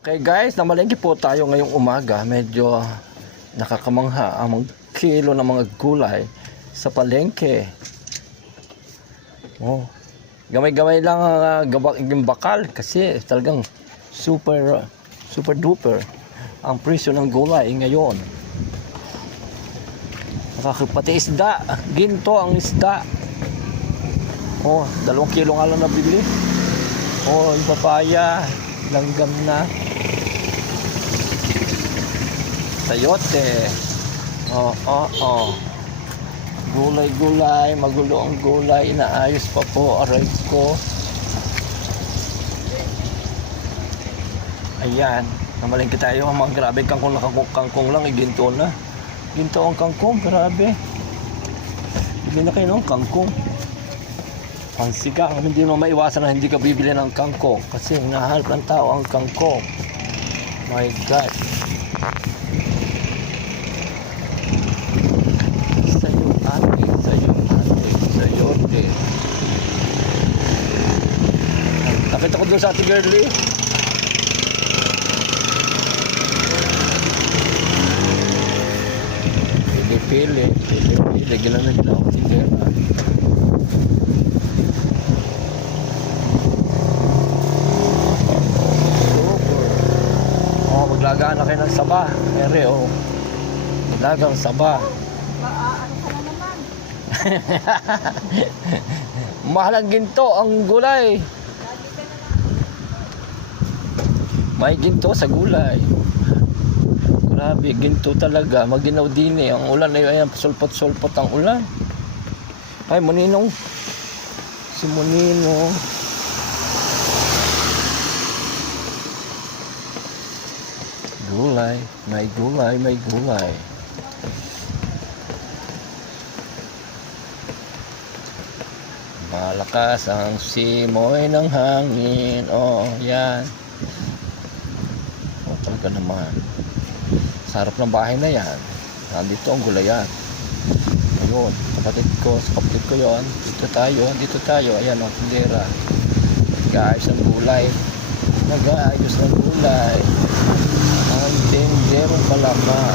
Okay guys, namalengke po tayo ngayong umaga. Medyo nakakamangha ang kilo ng mga gulay sa palengke. Oh, gamay-gamay lang ang bakal kasi talagang super duper ang presyo ng gulay ngayon. Pati isda, ginto ang isda. Oh, 2 kilo nga lang nabili. Oh, yung papaya, langgam na. Sayote. Gulay-gulay, magulo ang gulay, inaayos pa po, aray ko. Ayan, namalengke tayo, mga grabe kangkong lang, ginto na. Ginto ang kangkong, grabe. Bili na kayo ng kangkong. Pansigang, hindi mo maiwasan na hindi ka bibili ng kangkong kasi hinahanap ng tao ang kangkong. My God. Sayote. Nakita ko doon sa Ate Girlie. Pili. Ginamit na ako tingera. Oh, maglagaan na kayo ng saba. Ere, oh. Maglagang saba. Ano ka na naman? Mahal ang ginto, ang gulay. May ginto sa gulay. Grabe, ginto talaga. Maginaw din eh. Ang ulan ay ayan, sulpot-sulpot ang ulan. Ay, Muninong. Si Munino. Gulay. May gulay. Malakas ang simoy ng hangin. Oh, yan. Oh, talaga naman. Sa harap ng bahay na yan. Nandito ang gulayan. Ayun, sa kapatid ko yon. Dito tayo. Ayan ang tindera. Nag-aayos ng gulay. Ang tindero palama.